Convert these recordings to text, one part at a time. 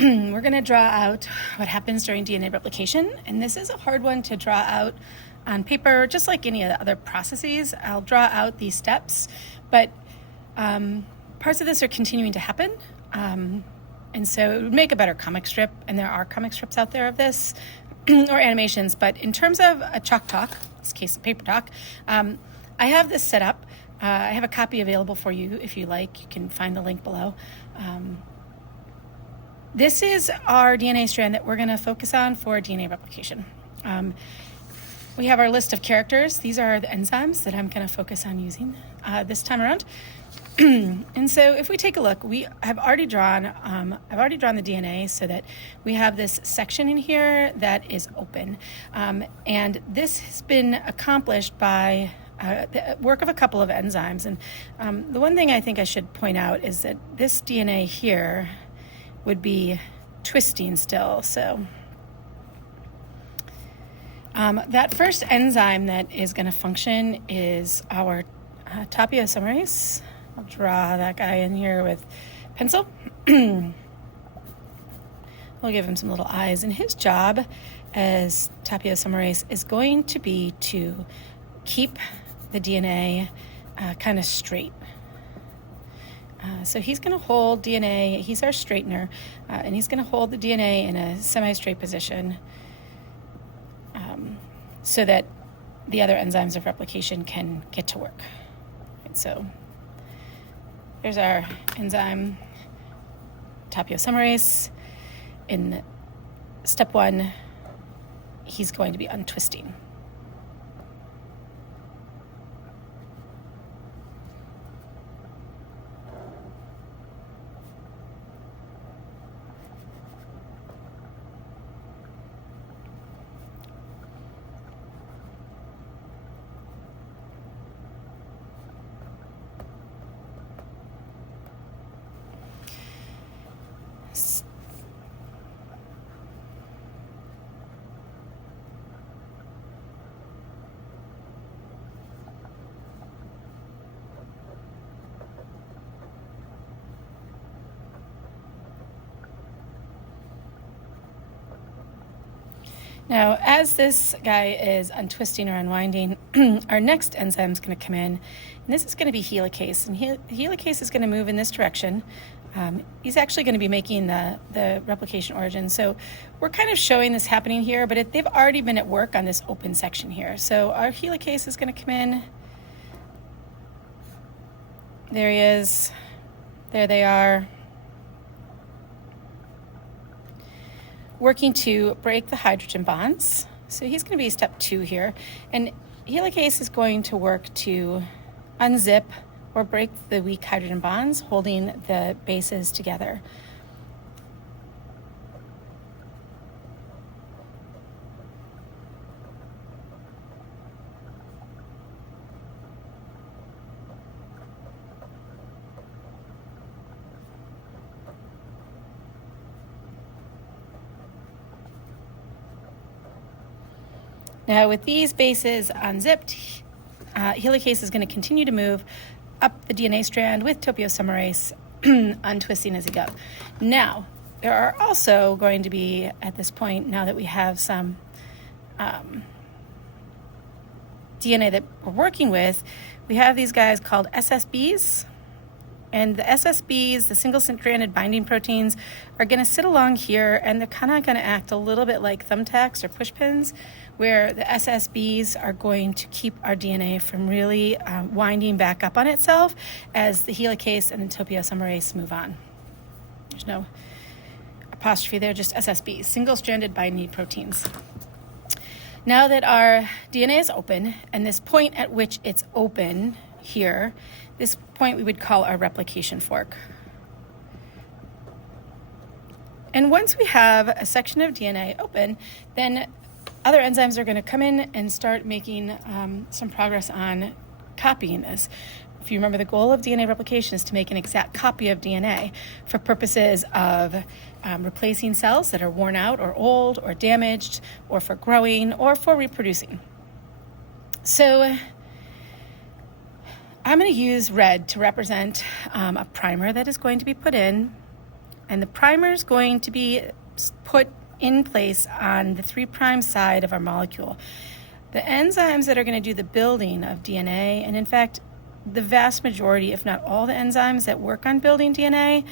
We're going to draw out what happens during DNA replication, and this is a hard one to draw out on paper, just like any of the other processes. I'll draw out these steps, but parts of this are continuing to happen, and so it would make a better comic strip, and there are comic strips out there of this, or animations, but in terms of a chalk talk, in this case a paper talk, I have this set up. I have a copy available for you if you like. You can find the link below. This is our DNA strand that we're going to focus on for DNA replication. We have our list of characters. These are the enzymes that I'm going to focus on using this time around. And so if we take a look, I've already drawn the DNA so that we have this section in here that is open. And this has been accomplished by the work of a couple of enzymes. And the one thing I think I should point out is that this DNA here would be twisting still. So that first enzyme that is going to function is our topoisomerase. I'll draw that guy in here with pencil. We'll give him some little eyes. And his job as topoisomerase is going to be to keep the DNA kind of straight. So he's going to hold DNA, he's our straightener, and he's going to hold the DNA in a semi-straight position so that the other enzymes of replication can get to work. Right, so there's our enzyme topoisomerase. In step 1, he's going to be untwisting. Now, as this guy is untwisting or unwinding, our next enzyme is going to come in, and this is going to be helicase. And helicase is going to move in this direction. He's actually going to be making the replication origin. So we're kind of showing this happening here, but they've already been at work on this open section here. So our helicase is going to come in. There he is. There they are. Working to break the hydrogen bonds. So he's going to be step 2 here. And helicase is going to work to unzip or break the weak hydrogen bonds, holding the bases together. Now, with these bases unzipped, helicase is going to continue to move up the DNA strand with topoisomerase, untwisting as he goes. Now, there are also going to be, at this point, now that we have some DNA that we're working with, we have these guys called SSBs. And the SSBs, the single-stranded binding proteins, are going to sit along here, and they're kind of going to act a little bit like thumbtacks or push pins, where the SSBs are going to keep our DNA from really winding back up on itself as the helicase and the topoisomerase move on. There's no apostrophe there, just SSBs, single-stranded binding proteins. Now that our DNA is open, and this point at which it's open here, this point we would call our replication fork. And once we have a section of DNA open, then other enzymes are going to come in and start making some progress on copying this. If you remember, the goal of DNA replication is to make an exact copy of DNA for purposes of replacing cells that are worn out or old or damaged, or for growing or for reproducing. So I'm going to use red to represent a primer that is going to be put in. And the primer is going to be put in place on the 3' side of our molecule. The enzymes that are going to do the building of DNA, and in fact, the vast majority, if not all the enzymes that work on building DNA,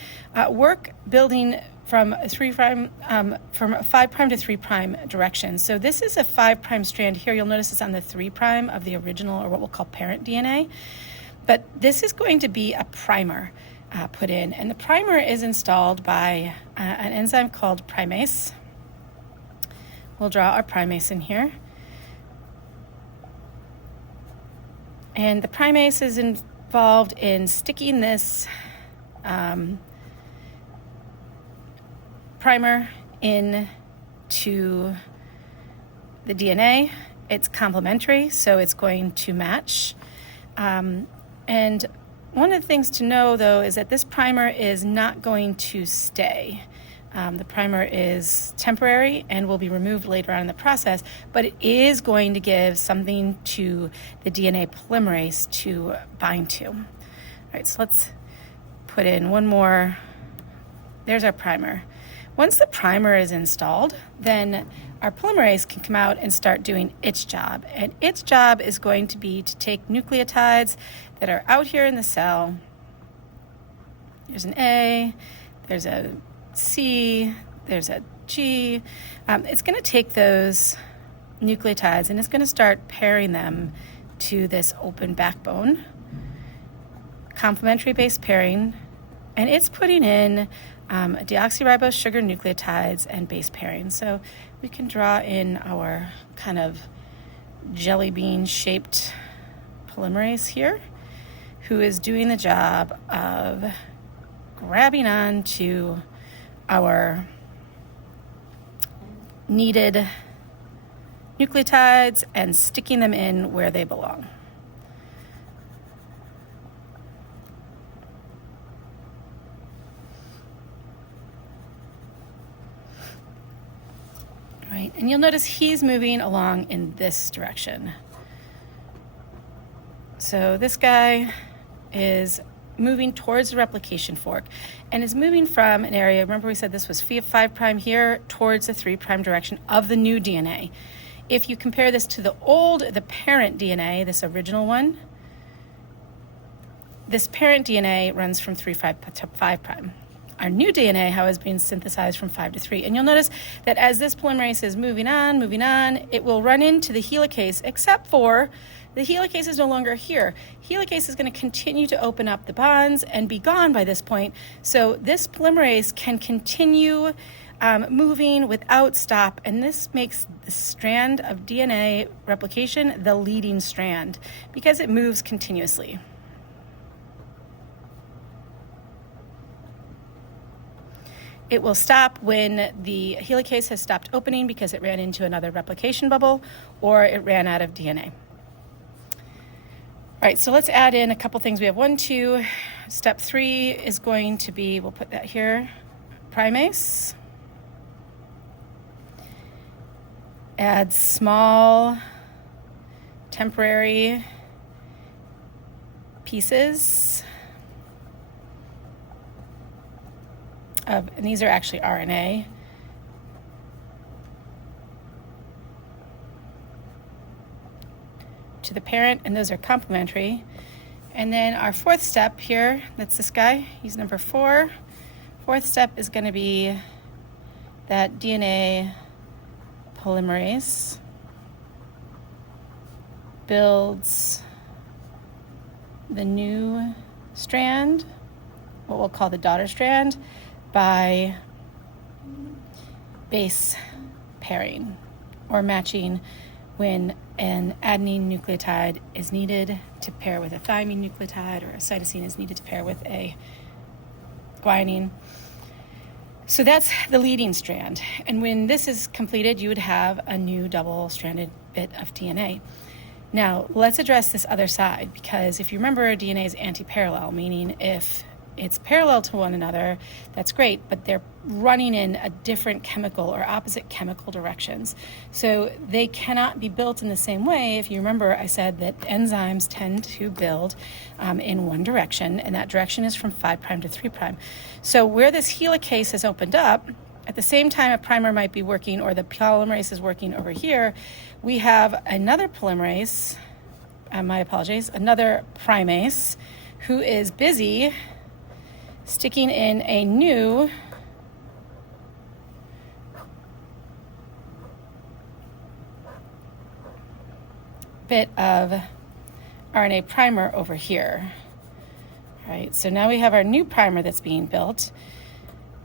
work building from a 5' to 3' direction. So this is a 5' strand here. You'll notice it's on the 3' of the original, or what we'll call parent DNA. But this is going to be a primer put in. And the primer is installed by an enzyme called primase. We'll draw our primase in here. And the primase is involved in sticking this primer into the DNA. It's complementary, so it's going to match. And one of the things to know, though, is that this primer is not going to stay. The primer is temporary and will be removed later on in the process, but it is going to give something to the DNA polymerase to bind to. All right, so let's put in one more. There's our primer. Once the primer is installed, then our polymerase can come out and start doing its job. And its job is going to be to take nucleotides that are out here in the cell. There's an A, there's a C, there's a G. It's going to take those nucleotides and it's going to start pairing them to this open backbone, complementary base pairing, and it's putting in deoxyribose sugar nucleotides and base pairing. So we can draw in our kind of jelly bean shaped polymerase here, who is doing the job of grabbing on to our needed nucleotides and sticking them in where they belong. Right, and you'll notice he's moving along in this direction. So this guy is moving towards the replication fork and is moving from an area, remember we said this was 5' here, towards the 3' direction of the new DNA. If you compare this to the parent DNA, this original one, this parent DNA runs from 3' to 5'. Our new DNA, how is being synthesized from 5 to 3. And you'll notice that as this polymerase is moving on, it will run into the helicase, except for the helicase is no longer here. Helicase is going to continue to open up the bonds and be gone by this point. So this polymerase can continue moving without stop, and this makes the strand of DNA replication the leading strand because it moves continuously. It will stop when the helicase has stopped opening because it ran into another replication bubble or it ran out of DNA. All right, so let's add in a couple things. We have 1, 2. Step 3 is going to be, we'll put that here, primase. Add small temporary pieces of, and these are actually RNA. To the parent, and those are complementary. And then our 4th step here, that's this guy, he's number 4. 4th step is going to be that DNA polymerase builds the new strand, what we'll call the daughter strand, by base pairing or matching when an adenine nucleotide is needed to pair with a thymine nucleotide, or a cytosine is needed to pair with a guanine. So that's the leading strand. And when this is completed, you would have a new double-stranded bit of DNA. Now, let's address this other side, because if you remember, DNA is anti-parallel, meaning if it's parallel to one another, that's great, but they're running in a different chemical or opposite chemical directions. So they cannot be built in the same way. If you remember, I said that enzymes tend to build in one direction, and that direction is from 5' to 3'. So where this helicase has opened up, at the same time a primer might be working or the polymerase is working over here, we have another polymerase, another primase, who is busy sticking in a new bit of RNA primer over here. All right, so now we have our new primer that's being built,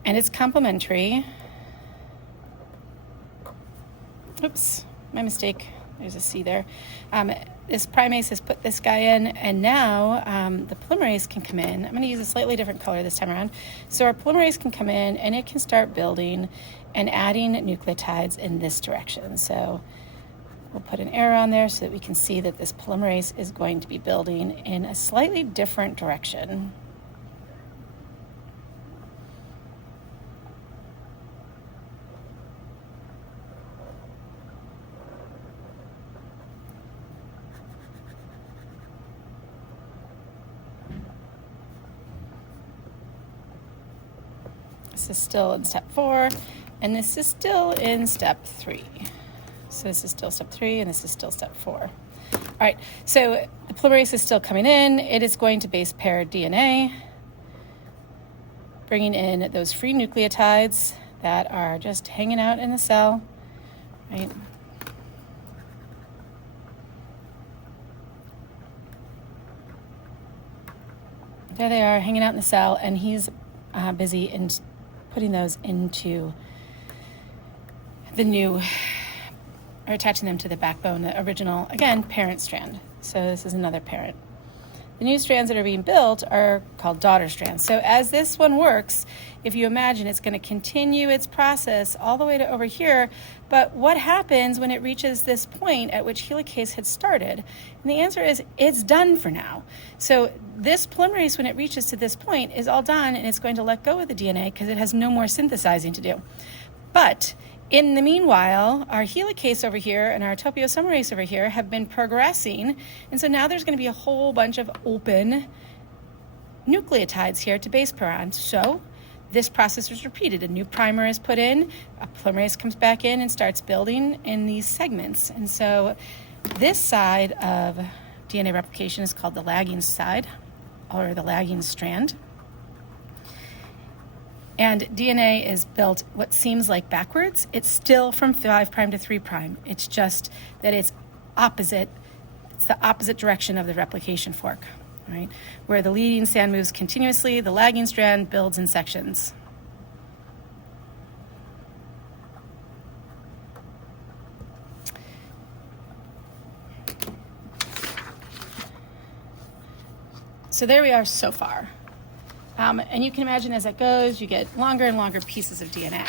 and it's complementary. Oops, my mistake. There's a C there. This primase has put this guy in, and now the polymerase can come in. I'm going to use a slightly different color this time around. So our polymerase can come in, and it can start building and adding nucleotides in this direction. So we'll put an arrow on there so that we can see that this polymerase is going to be building in a slightly different direction. This is still in step 4, and this is still in step 3. So this is still step 3, and this is still step 4. All right, so the polymerase is still coming in. It is going to base pair DNA, bringing in those free nucleotides that are just hanging out in the cell, right? There they are, hanging out in the cell, and he's busy in putting those into the new, or attaching them to the backbone, the original, again, parent strand. So this is another parent. The new strands that are being built are called daughter strands. So as this one works, if you imagine, it's going to continue its process all the way to over here. But what happens when it reaches this point at which helicase had started? And the answer is it's done for now. So this polymerase, when it reaches to this point, is all done, and it's going to let go of the DNA because it has no more synthesizing to do. But in the meanwhile, our helicase over here and our topoisomerase over here have been progressing, and so now there's going to be a whole bunch of open nucleotides here to base pair on. So this process is repeated. A new primer is put in, a polymerase comes back in and starts building in these segments. And so this side of DNA replication is called the lagging side, or the lagging strand. And DNA is built what seems like backwards. It's still from 5' to 3'. It's just that it's opposite. It's the opposite direction of the replication fork, right? Where the leading strand moves continuously, the lagging strand builds in sections. So there we are so far. And you can imagine as it goes, you get longer and longer pieces of DNA.